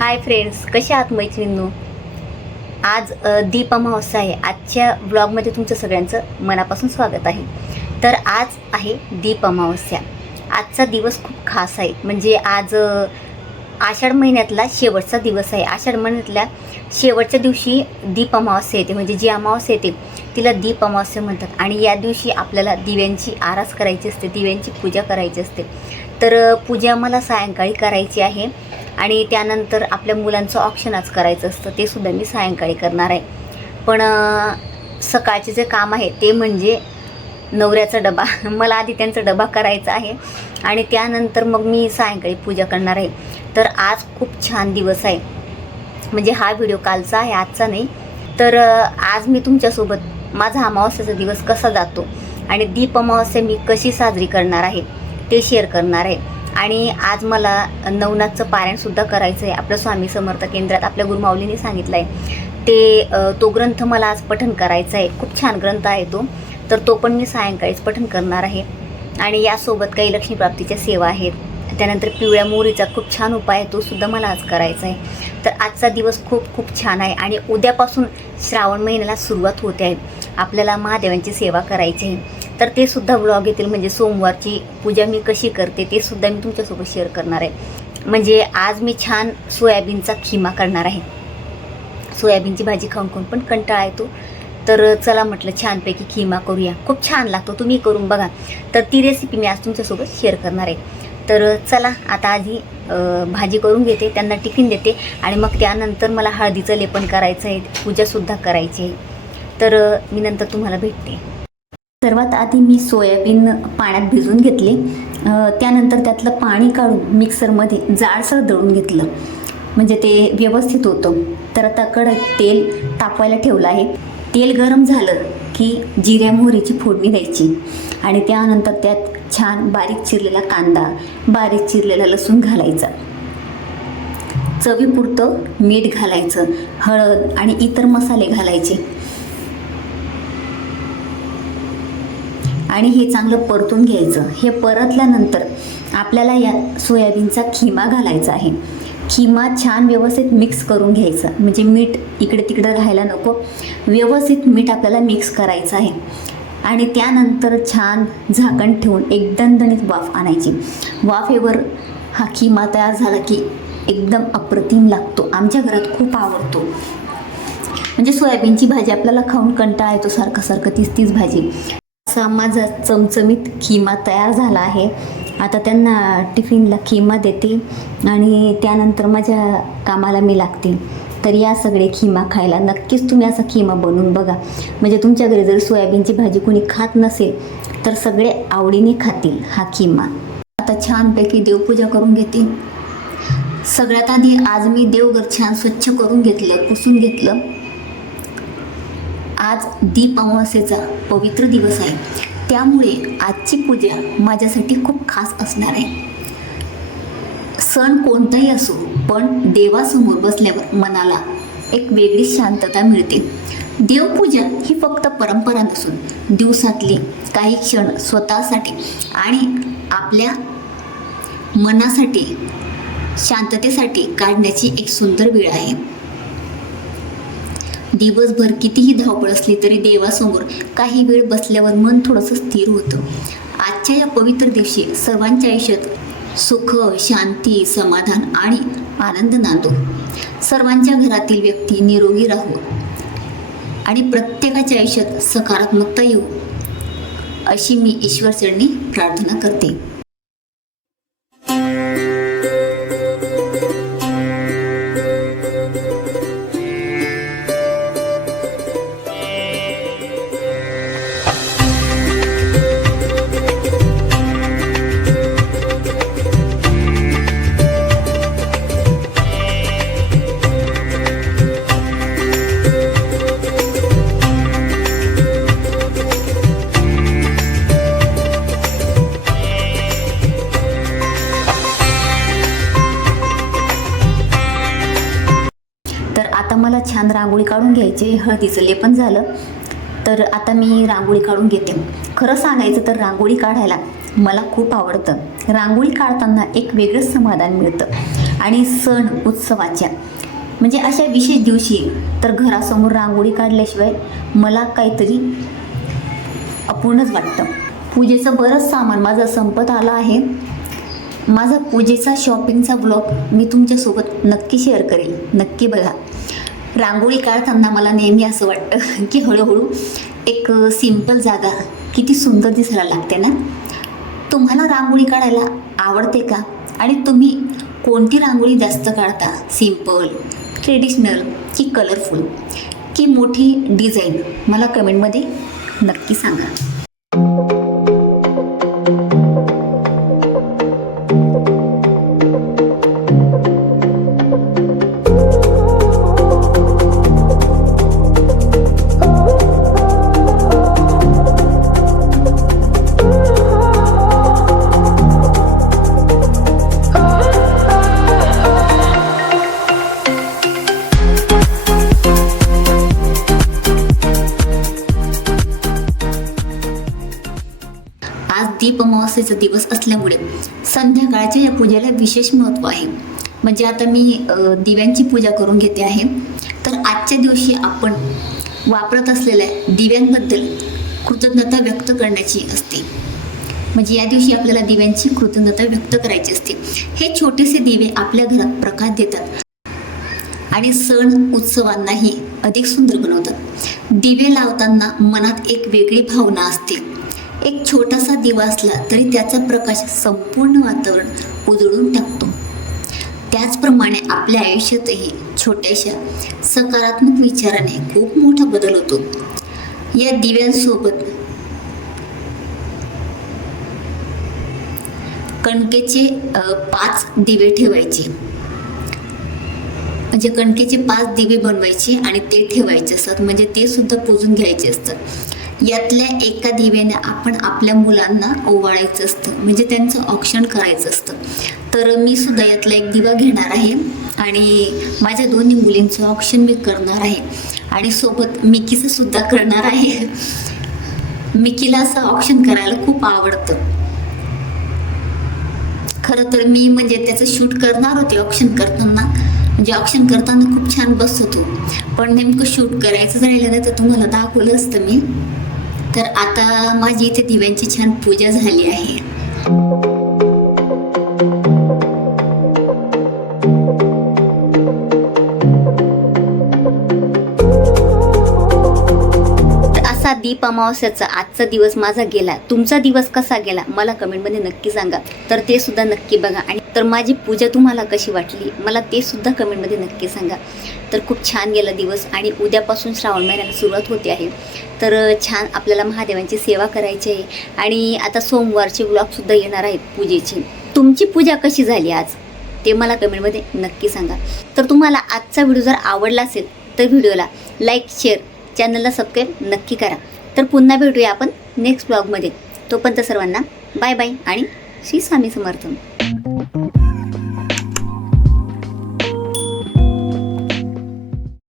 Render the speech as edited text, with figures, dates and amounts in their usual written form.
Hi friends, कशा आहात मैत्रिणींनो? आज दीप अमावस्या आहे. आजच्या ब्लॉगमध्ये तुमचं सगळ्यांचं मनापासून स्वागत आहे. तर आज आहे दीप अमावस्या. आजचा दिवस खूप खास आहे. म्हणजे आज आषाढ महिन्यातला शेवटचा दिवस आहे. आषाढ महिन्यातल्या शेवटच्या दिवशी दीप अमावस्या येते. म्हणजे जी अमावस्या येते तिला दीप अमावस्या म्हणतात. आणि या दिवशी आपल्याला दिव्यांची आरास करायची असते, दिव्यांची पूजा करायची असते. तर पूजा मला सायंकाळी करायची आहे. आणि त्यानंतर आपल्या मुलांचं ऑप्शन आज करायचं असतं, ते सुद्धा मी सायंकाळी करणार आहे. पण सकाळचे जे काम आहे ते म्हणजे नवऱ्याचा डबा मला आधी त्यांचा डबा करायचा आहे आणि त्यानंतर मग मी सायंकाळी पूजा करणार आहे. तर आज खूप छान दिवस आहे. म्हणजे हा व्हिडिओ कालचा आहे, आजचा नाही. तर आज मी तुमच्यासोबत माझा अमावस्याचा दिवस कसा जातो आणि दीप अमावस्या मी कशी साजरी करणार आहे ते शेअर करणार आहे. आणि आज मला नवनाथचं पारायणसुद्धा करायचं आहे. आपलं स्वामी समर्थ केंद्रात आपल्या गुरुमाऊलीने सांगितलं आहे तो ग्रंथ मला आज पठण करायचा आहे. खूप छान ग्रंथ आहे तर तो पण मी सायंकाळीच पठण करणार आहे. आणि यासोबत काही लक्ष्मीप्राप्तीच्या सेवा आहेत. त्यानंतर पिवळ्या मोहरीचा खूप छान उपाय आहे, तो सुद्धा मला आज करायचा आहे. तर आजचा दिवस खूप खूप छान आहे. आणि उद्यापासून श्रावण महिन्याला सुरुवात होते आहे. आपल्याला महादेवांची सेवा करायची आहे. तर ते सुद्धा ब्लॉग येतील. म्हणजे सोमवारची पूजा मी कशी करते ते सुद्धा मी तुमच्यासोबत शेअर करणार आहे. म्हणजे आज मी छान सोयाबीनचा खिमा करणार आहे. सोयाबीनची भाजी खाऊन खाऊन पण कंटाळा येतो. तर चला म्हटलं छानपैकी खिमा करूया. खूप छान लागतो, तुम्ही करून बघा. तर ती रेसिपी मी आज तुमच्यासोबत शेअर करणार आहे. तर चला आता आधी भाजी करून घेते, त्यांना टिफिन देते आणि मग त्यानंतर मला हळदीचं लेपन करायचं आहे, पूजासुद्धा करायची आहे. तर मी नंतर तुम्हाला भेटते. सर्वात आधी मी सोयाबीन पाण्यात भिजवून घेतले. त्यानंतर त्यातलं पाणी काढून मिक्सरमध्ये जाडसर दळून घेतलं, म्हणजे ते व्यवस्थित होतं. तर आता कढईत तेल तापवायला ठेवलं आहे. तेल गरम झालं की जिऱ्या मोहरीची फोडणी द्यायची आणि त्यानंतर त्यात छान बारीक चिरलेला कांदा, बारीक चिरलेला लसूण घालायचा. चवीपुरतं मीठ घालायचं, हळद आणि इतर मसाले घालायचे आणि हे चांगलं परतून घ्यायचं. हे परतल्यानंतर आपल्याला या सोयाबीनचा खिमा घालायचा आहे. खिमा छान व्यवस्थित मिक्स करून घ्यायचं, म्हणजे मीठ इकडे तिकडे राहायला नको. व्यवस्थित मीठ आपल्याला मिक्स करायचं आहे. आणि त्यानंतर छान झाकण ठेवून एक दणदणीत वाफ आणायची. वाफेवर हा खिमा तयार झाला की एकदम अप्रतिम लागतो. आमच्या घरात खूप आवडतो. म्हणजे सोयाबीनची भाजी आपल्याला खाऊन कंटाळा येतो, सारखं तीच भाजी. असा माझा चमचमीत खिमा तयार झाला आहे. आता त्यांना टिफिनला खिमा देते आणि त्यानंतर माझ्या कामाला मी लागते. तर या सगळे खिमा खायला नक्कीच तुम्ही असा खिमा बनवून बघा. म्हणजे तुमच्या घरी जर सोयाबीनची भाजी कोणी खात नसेल तर सगळे आवडीने खातील हा खिमा. आता छानपैकी देवपूजा करून घेते. सगळ्यात आधी आज मी देवघर छान स्वच्छ करून घेतलं, पुसून घेतलं. आज दीप अमावस्येचा पवित्र दिवस आहे, त्यामुळे आजची पूजा माझ्यासाठी खूप खास असणार आहे. सण कोणताही असो, पण देवासमोर बसल्यावर मनाला एक वेगळी शांतता मिळते. देवपूजा ही फक्त परंपरा नसून दिवसातली काही क्षण स्वतःसाठी आणि आपल्या मनासाठी शांततेसाठी काढण्याची एक सुंदर वेळ आहे. दिवसभर कितीही धावपळ असली तरी देवासमोर काही वेळ बसल्यावर मन थोडंसं स्थिर होतं. आजच्या या पवित्र दिवशी सर्वांच्या आयुष्यात सुख, शांती, समाधान आणि आनंद नांदो. सर्वांच्या घरातील व्यक्ती निरोगी राहो आणि प्रत्येकाच्या आयुष्यात सकारात्मकता येऊ, अशी मी ईश्वरचरणी प्रार्थना करते. आता मला छान रांगोळी काढून घ्यायची. हळदीचं लेपन झालं तर आता मी रांगोळी काढून घेते. खरं सांगायचं तर रांगोळी काढायला मला खूप आवडतं. रांगोळी काढताना एक वेगळंच समाधान मिळतं. आणि सण उत्सवाच्या म्हणजे अशा विशेष दिवशी तर घरासमोर रांगोळी काढल्याशिवाय मला काहीतरी अपूर्णच वाटतं. पूजेचं बरंच सामान माझं संपत आलं आहे. माझा पूजेचा शॉपिंगचा ब्लॉग मी तुमच्यासोबत नक्की शेअर करेल. नक्की बघा. रांगोळी काढताना मला नेहमी असं वाटतं की हळूहळू एक सिंपल जागा किती सुंदर दिसायला लागते ना. तुम्हाला रांगोळी काढायला आवडते का? आणि तुम्ही कोणती रांगोळी जास्त काढता? सिंपल, ट्रेडिशनल की कलरफुल की मोठी डिझाईन? मला कमेंटमध्ये नक्की सांगा. आज दीप अमावस्येचा दिवस असल्यामुळे संध्याकाळच्या या पूजेला विशेष महत्त्व आहे. म्हणजे आता मी दिव्यांची पूजा करून घेते आहे. तर आजच्या दिवशी आपण वापरत असलेल्या दिव्यांबद्दल कृतज्ञता व्यक्त करण्याची असते. म्हणजे या दिवशी आपल्याला दिव्यांची कृतज्ञता व्यक्त करायची असते. हे छोटेसे दिवे आपल्या घरात प्रकाश देतात आणि सण उत्सवांनाही अधिक सुंदर बनवतात. दिवे लावताना मनात एक वेगळी भावना असते. एक छोटासा दिवा असला तरी त्याचा प्रकाश संपूर्ण वातावरण उजळून टाकतो. त्याचप्रमाणे आपल्या आयुष्यातही छोट्याशा सकारात्मक विचाराने खूप मोठा बदल होतो. या दिव्यांसोबत कणकेचे 5 दिवे ठेवायचे. म्हणजे कणकेचे 5 दिवे बनवायचे आणि ते ठेवायचे असतात. म्हणजे ते सुद्धा पुजून घ्यायचे असतात. यातल्या एका दिव्याने आपण आपल्या मुलांना ओवाळायचं असतं. म्हणजे त्यांचं औक्षण करायचं असतं. तर मी सुद्धा यातला एक दिवा घेणार आहे आणि माझ्या दोन्ही मुलींचं औक्षण मी करणार आहे आणि सोबत मिकीचं सुद्धा करणार आहे. मिकीला असं औक्षण करायला खूप आवडतं. खरं तर मी म्हणजे त्याचं शूट करणार होते औक्षण करताना. म्हणजे औक्षण करताना खूप छान बसतो तो, पण नेमकं शूट करायचं राहिलं नाही तर तुम्हाला दाखवलं असतं मी. तर आता माझी इथे दिव्यांची छान पूजा झाली आहे. असा दीप अमावस्याचा आजचा दिवस माझा गेला. तुमचा दिवस कसा गेला मला कमेंटमध्ये नक्की सांगा. तर ते सुद्धा नक्की बघा. आणि तर माझी पूजा तुम्हाला कशी वाटली मला ते सुद्धा कमेंटमध्ये नक्की सांगा. तर खूप छान गेला दिवस आणि उद्यापासून श्रावण महिन्याला सुरुवात होते आहे. तर छान आपल्याला महादेवांची सेवा करायची आहे. आणि आता सोमवारचे व्लॉगसुद्धा येणार आहेत पूजेची. तुमची पूजा कशी झाली आज ते मला कमेंटमध्ये नक्की सांगा. तर तुम्हाला आजचा व्हिडिओ जर आवडला असेल तर व्हिडिओला लाईक, शेअर, चॅनलला सबस्क्राईब नक्की करा. तर पुन्हा भेटूया आपण नेक्स्ट व्लॉगमध्ये. तोपर्यंत सर्वांना बाय बाय आणि श्री स्वामी समर्थ.